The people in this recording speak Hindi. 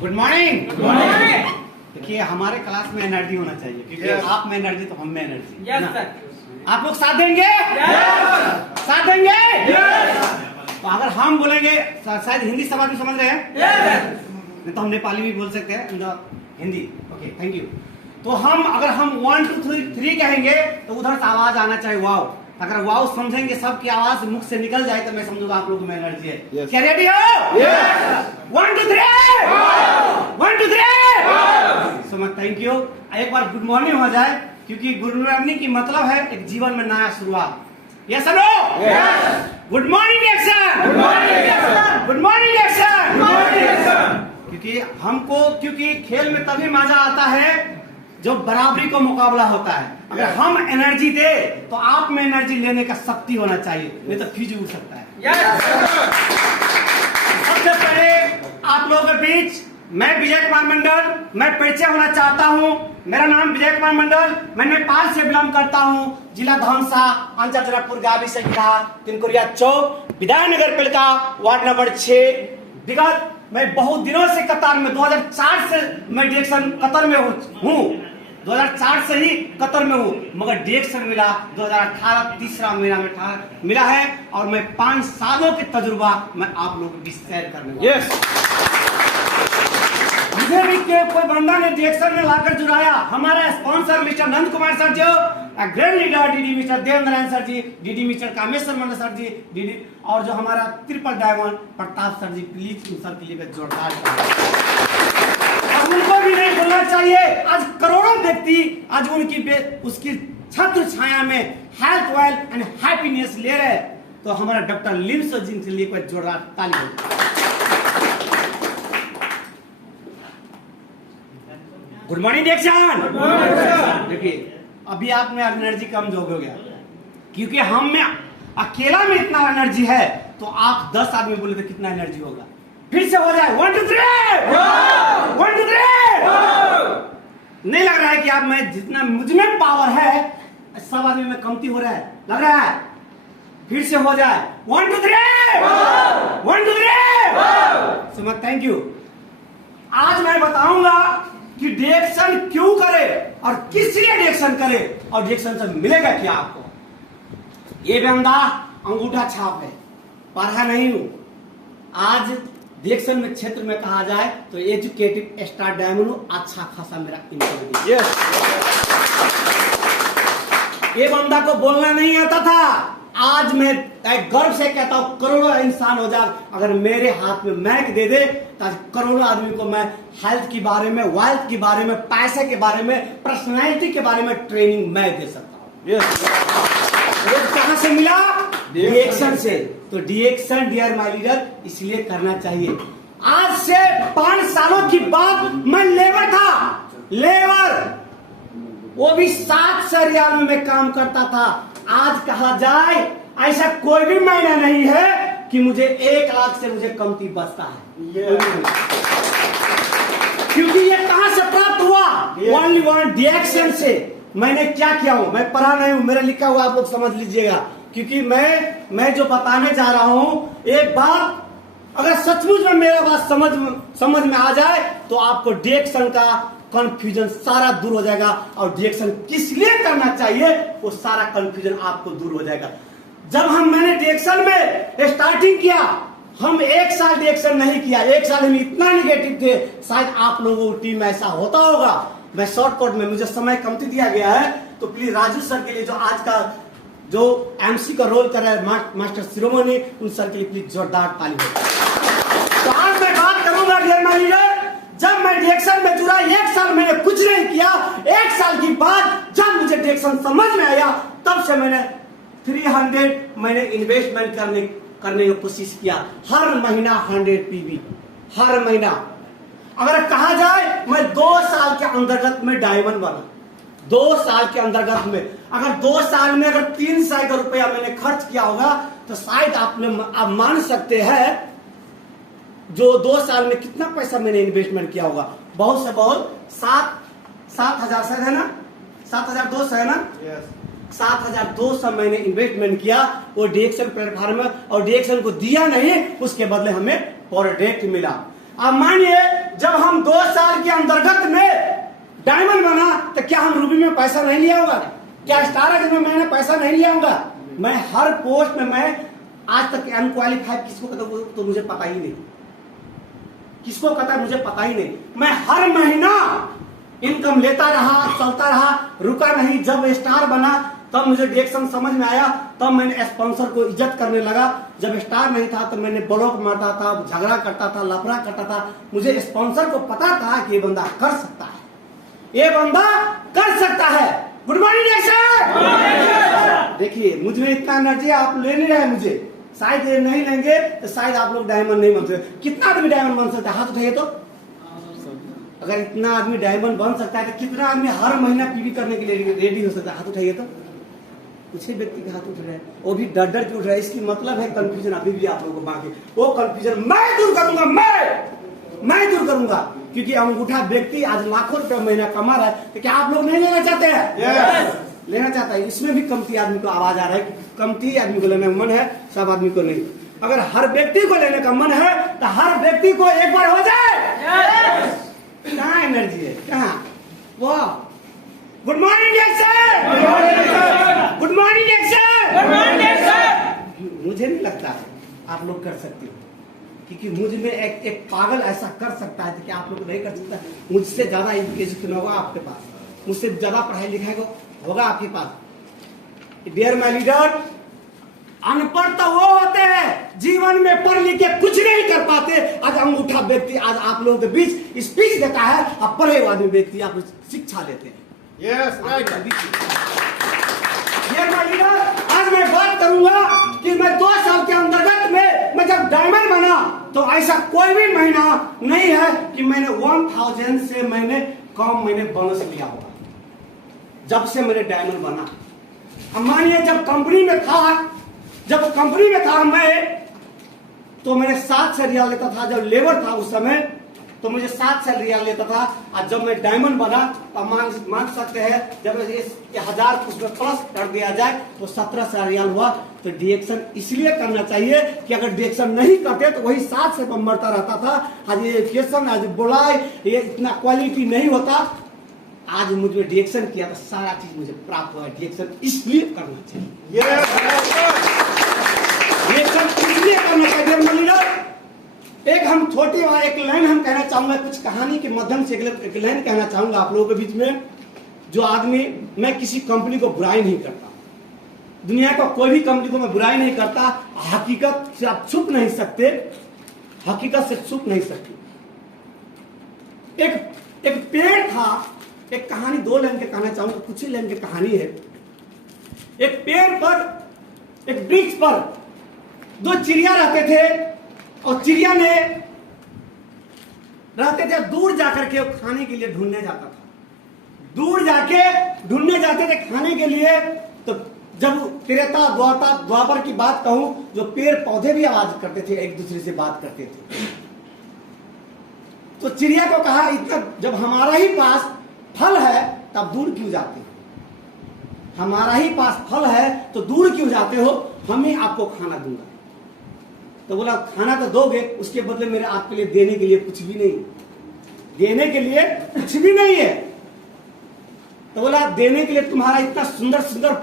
Good morning. Good morning. देखिए हमारे क्लास में एनर्जी होना चाहिए क्योंकि Yes. आप में एनर्जी तो हम में एनर्जी। Yes sir. आप लोग साथ देंगे? यस। साथ देंगे? यस। तो अगर हम बोलेंगे शायद हिंदी समाज में समझ रहे हैं, यस। नहीं तो हम नेपाली भी बोल सकते हैं, हिंदी। Okay, thank you. तो अगर हम 1 2 3 कहेंगे तो उधर से आवाज आना चाहिए वाव। अगर वाव समझेंगे सबकी आवाज मुख से निकल जाए तो मैं समझूंगा आप लोगों में एनर्जी है। Yes. क्या रेडी हो? Yes. 1 2 3 1 2 3। सो मैं थैंक यू। एक बार गुड मॉर्निंग हो जाए क्योंकि गुड मॉर्निंग की मतलब है एक जीवन में नया शुरुआत। यस और no? Yes. Good morning action. Good morning action. Good morning action. Good morning action. क्योंकि खेल में तभी मजा आता है जो बराबरी को मुकाबला होता है। अगर हम एनर्जी दे तो आप में एनर्जी लेने का शक्ति होना चाहिए, नहीं तो फ्यूज उड़ सकता है। यस। सबसे पहले आप लोगों के बीच मैं विजय कुमार मंडल, मैं परिचय होना चाहता हूँ। मेरा नाम विजय कुमार मंडल, मैं नेपाल से बिलोंग करता हूँ। जिला धनसा, अंचल जनकपुर, गावी से तिनकुरिया चौक, विद्यानगर पिलका, वार्ड नंबर 6। विगत मैं बहुत दिनों से कतर में 2004 से मैं डायरेक्शन कतर में हूँ। 2004 से ही कतर में हूँ, मगर डायरेक्शन मिला 2018 तीसरा महीना में मिला है और मैं 5 सालों के तजुर्बा मैं आप लोगों को शेयर करने वाला। यस। मुझे भी कोई बंदा ने डायरेक्शन में लाकर जुड़ाया। हमारा sponsor mister Nand Kumar sir ji, grand leader DD mister Devendra sir ji, DD mister Kameshwar Mandal sir ji, DD और जो हमारा triple diamond Pratap sir ji, please उन सब के लिए जोरदार उनको भी नहीं बोलना चाहिए। आज करोड़ों व्यक्ति आज उसकी छत्र छाया में हेल्थ वेल्थ एंड हैप्पीनेस ले रहे हैं। तो हमारा डॉक्टर लिम्स जी के लिए कोई जोरदार ताली हो। Good morning action. देखिए अभी आप में एनर्जी कम हो गया क्योंकि हम में अकेला में इतना एनर्जी है, तो आप 10 आदमी बोले तो कितना एनर्जी होगा। फिर से हो जाए 1 2 3 1 2 3। नहीं लग रहा है कि आप में जितना मुझ में पावर है सब आदमी में कमती हो रहा है, लग रहा है। फिर से हो जाए 1 2 3 1 2 3। So much thank you. आज मैं बताऊंगा कि डायरेक्शन क्यों करे और किस लिए डायरेक्शन करे और डायरेक्शन से मिलेगा क्या आपको। ये बंदा अंगूठा छाप है, पढ़ा नहीं हूं। आज डायरेक्शन में क्षेत्र में कहा जाए तो एजुकेटिव स्टार डायमंड अच्छा खासा मेरा इनकम। यस। ये बंदा को बोलना नहीं आता था। आज मैं गर्व से कहता हूं करोड़ों इंसान हो जाए अगर मेरे हाथ में मैक दे दे तो करोड़ों आदमी को मैं हेल्थ के बारे में, वेल्थ के बारे में, पैसे के बारे में, पर्सनालिटी के बारे में ट्रेनिंग मैं दे सकता हूँ। यस। ये कहां से मिला? डायरेक्शन से। तो डायरेक्शन डियर माय लीडर इसलिए करना चाहिए। आज से 5 सालों की बात मैं लेबर था, लेबर, वो भी 700 रियाल में मैं काम करता था। आज कहा जाए ऐसा कोई भी महीना नहीं है कि मुझे 1 लाख से मुझे कमती बचता है। क्योंकि ये कहां से प्राप्त हुआ? ओनली वन डायरेक्शन से। मैंने क्या किया हूं, मैं पढ़ा नहीं हूं, मेरा लिखा हुआ आप लोग समझ लीजिएगा। क्योंकि मैं जो बताने जा रहा हूं एक बात अगर सचमुच में मेरा बात समझ में आ जाए तो आपको डायरेक्शन का कंफ्यूजन सारा दूर हो जाएगा और डायरेक्शन किस लिए करना चाहिए वो सारा कंफ्यूजन आपको दूर हो जाएगा। जब मैंने डायरेक्शन में स्टार्टिंग किया, हम 1 साल डायरेक्शन नहीं किया। 1 साल हम इतना निगेटिव थे, शायद आप लोगों की टीम ऐसा होता होगा। मैं शॉर्टकट में, मुझे समय कमती दिया गया है तो प्लीज राजू सर के लिए जो आज का जो एमसी का रोल कर रहे हैं मास्टर शिरोमणि, उन सर के लिए प्लीज जोरदार ताली हो। तो आज मैं बात करूंगा डियर माय लीडर, जब मैं डायरेक्शन में जुड़ा 1 साल मैंने कुछ नहीं किया। 1 साल की बाद जब मुझे डायरेक्शन समझ में आया तब से मैंने 300 मैंने इन्वेस्टमेंट करने की कोशिश किया। हर महीना 100 पीवी, हर महीना। अगर कहा जाए मैं 2 साल के अंतर्गत में डायमंड बना। 2 साल के अंतर्गत में अगर 2 साल में अगर 300 रुपया मैंने खर्च किया होगा तो शायद आप मान सकते हैं जो 2 साल में कितना पैसा मैंने इन्वेस्टमेंट किया होगा। बहुत से बहुत 7,000 से है ना, 7,200 है ना। यस। 7,200 मैंने इन्वेस्टमेंट किया वो डायरेक्शन प्लेटफॉर्म में और डायरेक्शन को दिया नहीं, उसके बदले हमें प्रोडक्ट मिला। अब मानिए जब जब हम 2 साल के अंतर्गत में डायमंड बना तो क्या हम रूबी में पैसा नहीं लिया होगा? क्या स्टार एच में मैंने पैसा नहीं लिया होगा? मैं हर पोस्ट में मैं आज तक अनक्वालिफाइड किसको कहता हूं तो मुझे पता ही नहीं, किसको कहता है मुझे पता ही नहीं। मैं हर महीना इनकम लेता रहा, चलता रहा, रुका नहीं। जब स्टार बना तब मुझे डायरेक्शन समझ में आया, तब मैंने स्पॉन्सर को इज्जत करने लगा। जब स्टार नहीं था तो मैंने ब्लॉक मारता था, झगड़ा करता था, लफड़ा करता था। मुझे स्पॉन्सर को पता था कि ये बंदा कर सकता है, ये बंदा कर सकता है। Good morning direction. देखिए मुझ में इतना एनर्जी आप ले नहीं रहे मुझे, शायद ये नहीं लेंगे तो शायद आप लोग डायमंड नहीं बन सकते। कितना आदमी डायमंड बन सकता है? हाथ उठाइए तो। अगर इतना आदमी डायमंड बन सकता है तो कितना आदमी हर महीना पीवी करने के लिए रेडी हो सकता है? हाथ उठाइए तो। कुछ ही व्यक्ति के हाथ उठ रहे हैं, वो भी डर डर के उठ रहे हैं। इसकी मतलब है कंफ्यूजन अभी भी आप लोगों को बाकी। वो कंफ्यूजन मैं दूर करूंगा, मैं दूर करूंगा। क्योंकि अंगूठा व्यक्ति आज लाखों रुपए महीना कमा रहा है, तो क्या आप लोग नहीं लेना चाहते हैं? yes. लेना चाहता है। इसमें भी कमती आदमी को आवाज आ रहा है, कमती आदमी को लेने का मन है, सब आदमी को नहीं। अगर हर व्यक्ति को लेने का मन है तो हर व्यक्ति को एक बार हो जाए। yes. कहाँ एनर्जी है? कहाँ? वाह, good morning sir. Good morning sir. मुझे नहीं लगता है आप लोग कर सकते हो, क्योंकि मुझ में एक पागल ऐसा कर सकता है तो क्या आप लोग नहीं कर सकता? मुझसे ज्यादा एजुकेशन होगा आपके पास, मुझसे ज्यादा पढ़ाई लिखाई होगा आपके पास। डियर माय लीडर, अनपढ़ तो वो होते हैं जीवन में पढ़ लिख के कुछ नहीं कर पाते। आज अंगूठा व्यक्ति आज आप लोगों के बीच स्पीच देता है, अब पढ़े वाले व्यक्ति आप शिक्षा लेते हैं। Yes, right. Dear my leader, आज मैं बात करूंगा कि मैं 2 साल के अंतर्गत में मैं जब डायमंड बना तो ऐसा कोई भी महीना नहीं है कि मैंने 1000 से मैंने कम मैंने बोनस लिया होगा जब से मैंने डायमंड बना। अब मानिए जब कंपनी में था मैं, तो मैंने 7 से रियाल लेता था। जब लेबर था उस समय तो मुझे 7 से रियाल लेता था। और जब मैं डायमंड बना तो मान सकते हैं जब 1000 उसमें प्लस कर दिया जाए तो 1700 रियाल हुआ। तो डिएक्शन इसलिए करना चाहिए कि अगर डिएक्शन नहीं करते तो वही 7 से बढ़ता रहता था। आज ये क्वेश्चन आज बोला ये इतना क्वालिटी नहीं होता। आज मुझे डिएक्शन किया तो सारा चीज मुझे प्राप्त हुआ। डिएक्शन इसलिए करना चाहिए, डिएक्शन इसलिए करना चाहिए। एक हम छोटी और एक लाइन हम कहना चाहूंगा, कुछ कहानी के माध्यम से एक लाइन कहना चाहूंगा आप लोगों के बीच में। जो आदमी, मैं किसी कंपनी को बुराई नहीं करता, दुनिया का कोई भी कंपनी को मैं बुराई नहीं करता। हकीकत से आप छुप नहीं सकते, हकीकत से छुप नहीं सकते। एक पेड़ था, एक कहानी 2 लाइन के कहना चाहूंगा, कुछ ही लाइन की कहानी है। एक पेड़ पर, एक वृक्ष पर 2 चिड़िया रहते थे और चिड़िया ने रहते थे दूर जाकर के खाने के लिए ढूंढने जाता था। दूर जाके ढूंढने जाते थे खाने के लिए। तो जब त्रेता द्वापर की बात कहूं, जो पेड़ पौधे भी आवाज करते थे, एक दूसरे से बात करते थे। तो चिड़िया को कहा, इतना जब हमारा ही पास फल है तब दूर क्यों जाते हो? हमारा ही पास फल है तो दूर क्यों जाते हो? हम ही आपको खाना दूंगा। तो बोला खाना तो दोगे, उसके बदले मेरे आपके लिए देने के लिए कुछ भी नहीं, देने के लिए कुछ भी नहीं है। तो बोला देने के लिए तुम्हारा इतना सुंदर सुंदर